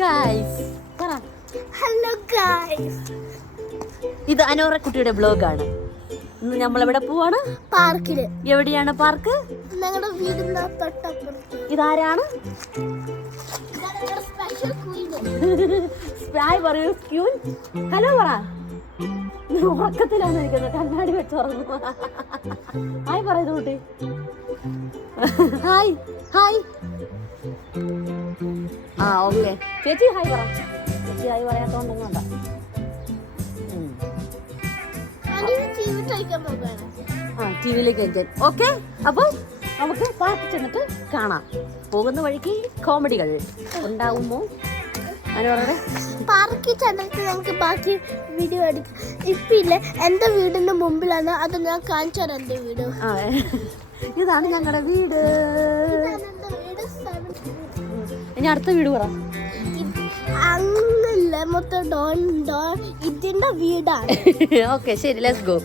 Guys പറ. Hello guys, ഇത് Anora കുട്ടിയുടെ ബ്ലോഗാണ്. ഇന്ന് നമ്മളെവിടെ പോവാണ്? പാർക്കില്. എവിടെയാണ് പാർക്ക്? ഞങ്ങളുടെ വീടിന്റെ തൊട്ടപ്പുറത്ത്. ഇതാരാണ്? Special Queen. ഹായ് പറയൂ ക്യൂൻ. ഹലോ പറ. ഉറക്കത്തിലാണ് ഇരിക്കുന്നത്, കണ്ണാടി വെച്ചുറങ്ങും. ഹായ് പറയുന്നു കുട്ടി. Hi hi. ആ ഓക്കെ ചേച്ചി ഹായ് പറ. ചേച്ചി ഹായ് പറയാത്തോണ്ടൊന്നും വേണ്ട. T വിയിലേക്ക് enjoy. ഓക്കെ, അപ്പോൾ നമുക്ക് പാർക്കിൽ ചെന്നിട്ട് കാണാം. പോകുന്ന വഴിക്ക് കോമഡികൾ ഉണ്ടാവുമോ? പാർക്കിൽ ചെന്നിട്ട് ഞങ്ങൾക്ക് ബാക്കി വീഡിയോ എടുക്കാം. ഇപ്പില്ലേ, എൻ്റെ വീടിന്റെ മുമ്പിലാണ്, അത് ഞാൻ കാണിച്ചു തരാം. എൻ്റെ വീട് ഇതാണ് ഞങ്ങളുടെ വീട്. ഇനി അടുത്ത വീട് പറ. അങ്ങല്ല, മൊത്തം ഡോൺ ഡോൺ ഇതിന്റെ വീടാണ്. ഓക്കെ ശരി, ലെറ്റ്സ് ഗോ.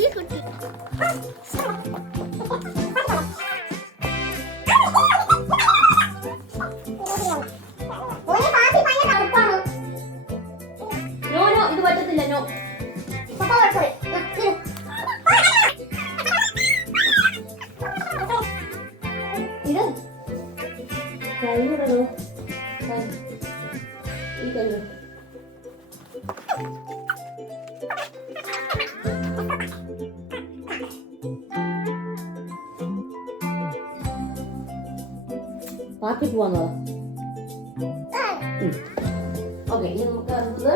ഈ കുട്ടി ഇത് പറ്റത്തില്ല. നോ ഇത് കഴിഞ്ഞോ ഈ കഴിഞ്ഞു. പാർക്കിൽ പോവാന്നോ? ഓക്കെ, ഇനി നമുക്ക് അടുത്തത്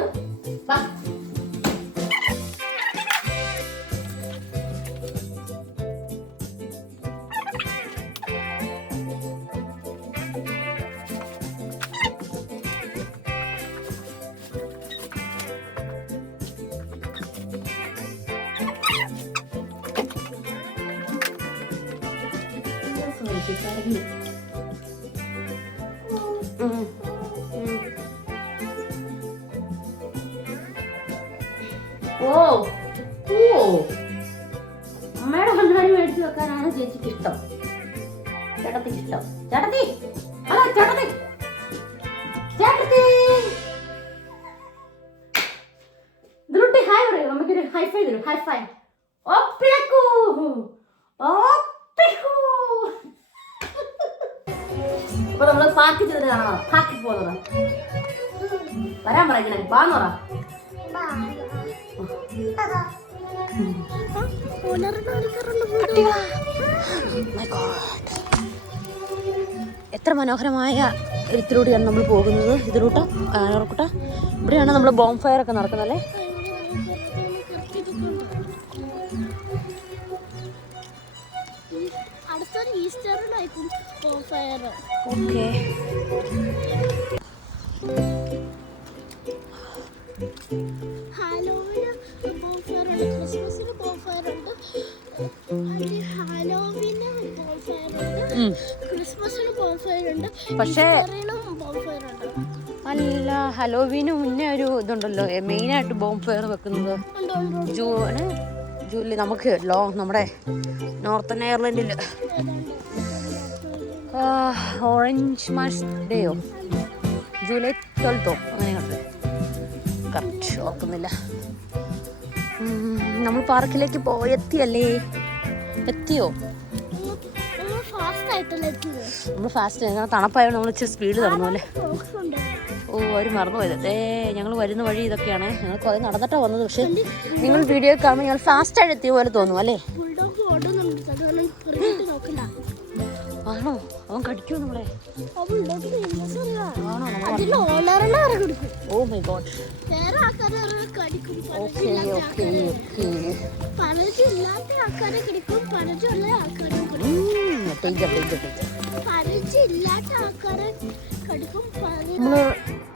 അമ്മയുടെ കണ്ണാടി മേടിച്ചു വെക്കാനാണ് ചേച്ചിക്ക് ഇഷ്ടം. ചേട്ടത്തിക്ക് ഇഷ്ടം. ചേട്ടത്തി അതാ ചേട്ടത്തി ചേട്ടത്തി ഇതിലൂട്ടി ഹായ് പറയൂ. നമുക്കൊരു ഹൈഫൈ തരും. ഹൈഫൈ. ഒപ്പിളക്കൂ ഒപ്പിക്കൂ. ഇപ്പൊ നമ്മള് പാർക്കിൽ ചെന്നിട്ട് കാണാം. പാർക്കിൽ പോകുന്നത് വരാൻ പറയണേ. പാന്ന് പറ. എത്ര മനോഹരമായ ഇതിലൂടെയാണ് നമ്മൾ പോകുന്നത്. ഇതിലൂട്ട ആനോർക്കുട്ട ഇവിടെയാണ് നമ്മൾ ബോം ഫയർ ഒക്കെ നടക്കുന്നല്ലേ. ഓക്കെ, പക്ഷേ അല്ല, ഹലോവീന് മുന്നേ ഒരു ഇതുണ്ടല്ലോ, മെയിനായിട്ട് ബോംബ് ഫയർ വെക്കുന്നത് ജൂലൈ. നമുക്ക് നമ്മുടെ നോർത്തേൺ അയർലൻഡിൽ ഓറഞ്ച് മാർച്ച് ഡേയോ ജൂലൈ 12 അങ്ങനെ കറക്റ്റ് ഓർക്കുന്നില്ല. നമ്മൾ പാർക്കിലേക്ക് എത്തിയല്ലേ? എത്തിയോ? നമ്മൾ ഫാസ്റ്റ് തണുപ്പായോ നമ്മൾ ഇച്ചിരി സ്പീഡ് നടന്നു അല്ലേ. ഓ, അവർ മറന്നുപോയത്. ഞങ്ങൾ വരുന്ന വഴി ഇതൊക്കെയാണ്. ഞങ്ങൾ കുറേ നടന്നിട്ടാണ് വന്നത്. പക്ഷെ നിങ്ങൾ വീഡിയോ കാണുമ്പോൾ ഞങ്ങൾ ഫാസ്റ്റായിട്ട് എത്തിയ പോലെ തോന്നും അല്ലേ? ആണോ? അവൻ കടിക്കോ നമ്മളെ? Oh my god. Okay okay നമ്മള്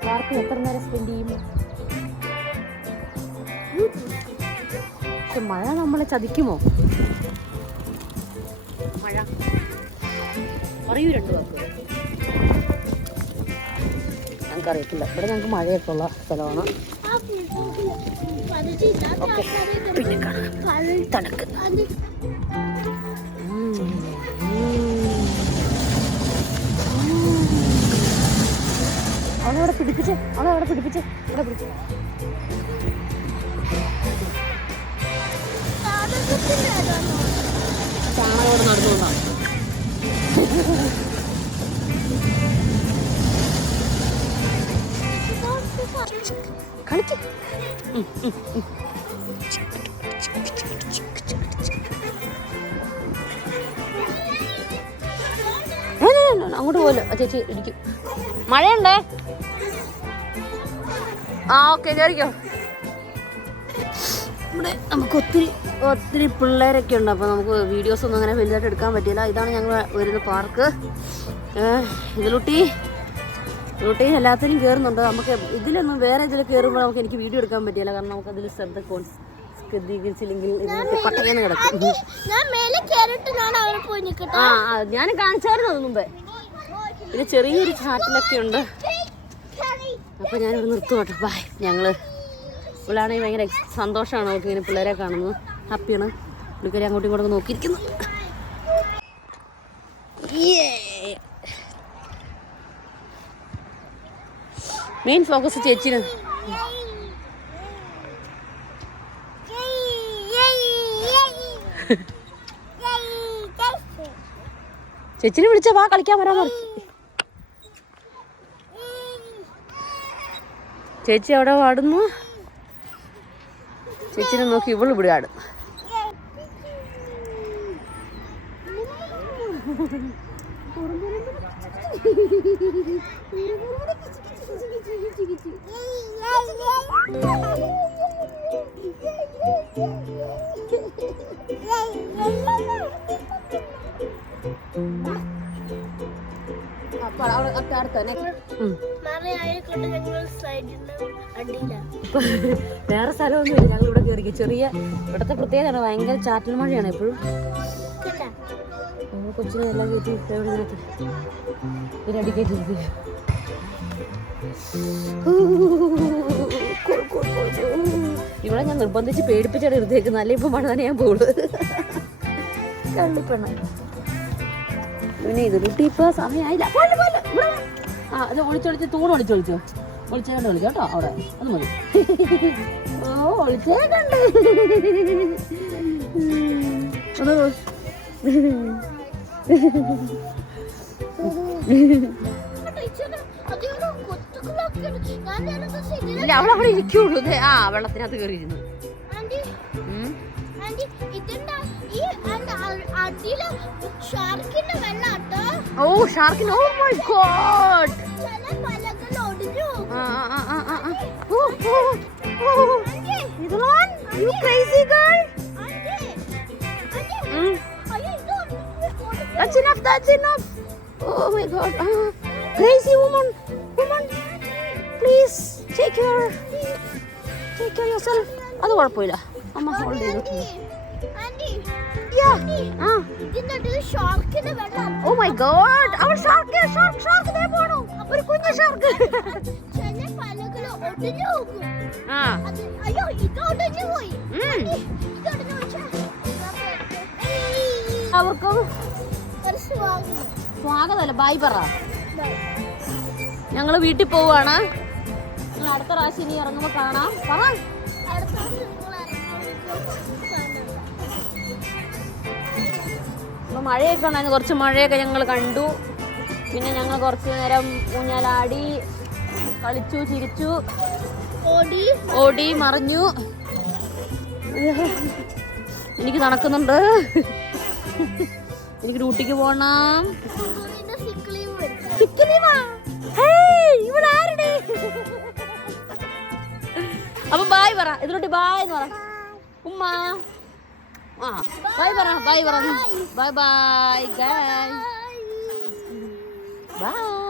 പാർക്കിൽ എത്ര നേരം സ്പെൻഡ് ചെയ്യും? പക്ഷെ മഴ നമ്മളെ ചതിക്കുമോ? മഴ പറയൂ രണ്ടു വാക്ക്. ഞങ്ങൾക്കറിയത്തില്ല. ഇവിടെ ഞങ്ങൾക്ക് മഴയൊക്കെ ഉള്ള സ്ഥലമാണ്. ഓക്കെ, പിന്നെ കാണാം. തണുക്ക്. അവളവിടെ പിടിപ്പിച്ച് ഇവിടെ പിടിച്ചു. ചാണകം നടന്നു കൊണ്ടാ കളിക്ക്. അങ്ങോട്ട് പോലോ ചേച്ചി ഇടിക്കും. മഴയുണ്ടേ. ആ ഓക്കെ കയറിക്കോ. ഇവിടെ നമുക്ക് ഒത്തിരി പിള്ളേരൊക്കെ ഉണ്ട്. അപ്പോൾ നമുക്ക് വീഡിയോസ് ഒന്നും അങ്ങനെ വലുതായിട്ട് എടുക്കാൻ പറ്റില്ല. ഇതാണ് ഞങ്ങൾ വരുന്ന പാർക്ക്. ഇതിലൂട്ടി എല്ലാത്തിനും കയറുന്നുണ്ട്. നമുക്ക് ഇതിലൊന്നും വേറെ ഇതിൽ കയറുമ്പോൾ നമുക്ക് എനിക്ക് വീഡിയോ എടുക്കാൻ പറ്റില്ല. കാരണം നമുക്ക് അതിൽ ശ്രദ്ധിച്ചില്ലെങ്കിൽ പട്ടങ്ങനെ കിടക്കും. ഞാൻ കാണിച്ചായിരുന്നു അത് മുമ്പേ. പിന്നെ ചെറിയൊരു ചാറ്റിലൊക്കെ ഉണ്ട്. അപ്പോൾ ഞാനിവിടെ നിർത്തുകട്ടെ. ബൈ. ഇവളാണെങ്കിൽ ഭയങ്കര സന്തോഷമാണ്. അവൾക്ക് ഇങ്ങനെ പിള്ളേരെ കാണുന്നത്. ഹാപ്പിയാണ്. പുള്ളിക്കാരി അങ്ങോട്ടും ഇങ്ങോട്ടും നോക്കിയിരിക്കുന്നു. Main focus ചേച്ചിന്. ചേച്ചിനെ വിളിച്ച വാ കളിക്കാൻ വരാൻ പറഞ്ഞു. ചേച്ചി അവിടെ പാടുന്നു. ചേച്ചിനെ നോക്കി ഇവള് ഇവിടെ ആടും. വേറെ സ്ഥലമൊന്നുമില്ല. ഞങ്ങളിവിടെ കയറി. ചെറിയ ഇവിടുത്തെ പ്രത്യേകതയാണ് ഭയങ്കര ചാറ്റൽ മഴയാണ് എപ്പോഴും. കൊച്ചിനെ എല്ലാം കയറ്റി ഇതിനടിക്കേറ്റിരിക്കുക. ഇവിടെ ഞാൻ നിർബന്ധിച്ച് പേടിപ്പിച്ചാണ് ഇരുത്തേക്കുന്നത്. അല്ലെ ഇപ്പൊ മഴ നനയാൻ പോകുള്ളൂ. കള്ളിപ്പെണ്ണ. പിന്നെ ഇത് കുട്ടി ഇപ്പൊ സമയമായില്ല. ആ അത് ഒളിച്ചൊളിച്ച് തൂണ് ഒളിച്ചൊളിച്ചോ. ഒളിച്ചേ കണ്ട് വിളിക്കാം കേട്ടോ. അവിടെ അത് മതി. ഓ ഒളിച്ചേ കണ്ട്. അവളവിടെ ഇരിക്കുള്ളൂ. ആ വെള്ളത്തിനകത്ത് കയറിയിരുന്നു. ഓ ഷാർക്കിന്. Oh my God. You crazy girl. That's enough. Oh my god. Crazy woman. Please take care yourself. അത് കുഴപ്പമില്ല. അമ്മ ഹോൾഡ് ചെയ്തിട്ടുണ്ട്. Oh my god. Our shark ദേ പോണു. ഒരു കുഞ്ഞു ഷാർക്ക്. അവർക്കും സ്വാഗതമല്ല. ബൈ പറ. ഞങ്ങള് വീട്ടിൽ പോവാണ്. അടുത്ത പ്രാവശ്യം ഇനി ഇറങ്ങുമ്പോ കാണാം. പറ. അപ്പൊ മഴയൊക്കെ ഉണ്ടായിരുന്നു. കുറച്ച് മഴയൊക്കെ ഞങ്ങൾ കണ്ടു. പിന്നെ ഞങ്ങൾ കുറച്ച് നേരം ഊഞ്ഞാലാടി, കളിച്ചു, ചിരിച്ചു, ഓടി മറിഞ്ഞു. എനിക്ക് നടക്കുന്നുണ്ട്. എനിക്ക് ഡ്യൂട്ടിക്ക് പോണം. അപ്പൊ ബായ് പറ. ഇതിലോട്ട് ബായ് എന്ന് പറ. ഉമ്മ. ആ ബായ് പറ. Bye bye guys. ബൈ.